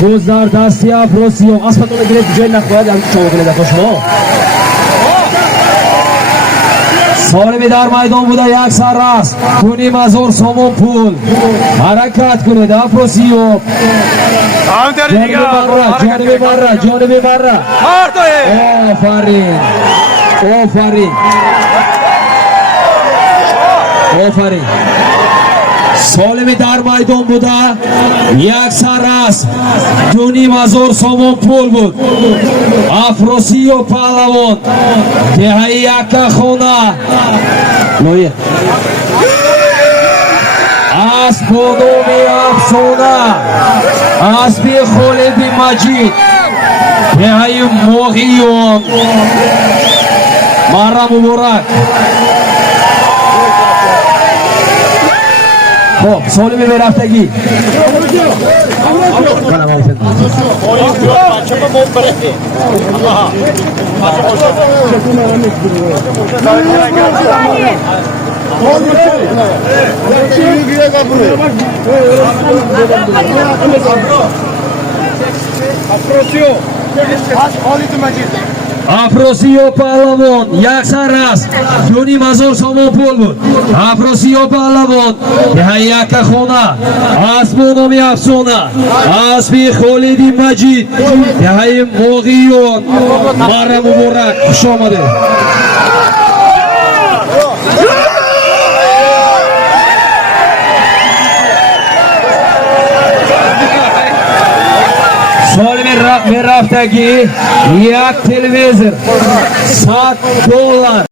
Guzlar dasti Afrosiyo. Asfaltga girib joylar qo'yadi, cho'g'ilida qo'shmo. Solimi dar maydon buda yaksan rast. Kuni mazur somon pul. Harakat kunida Afrosiyo. Jonibi barra. Ofarin. Solimi dar maydon buda yaksan rast. Kuni mazur somon pul bud. Afrosiyo palavon. Dehai yakka xona. Loya. Asponomi afsona. Asbi Xolidi Majid. Dehai Moghiyon. Mara Muborak. Xo'p, Solimi beraftagi. Afrosiyo palavon yaksan rast. Kuni mazur somon pul bud. Afrosiyo palavon yakka xona. Asponomi afsona. Asbi Xolidi Majid. Dehai Moghiyon. Mara Muborak. Xush omadi. Solimi beraftagi yak televizor $100.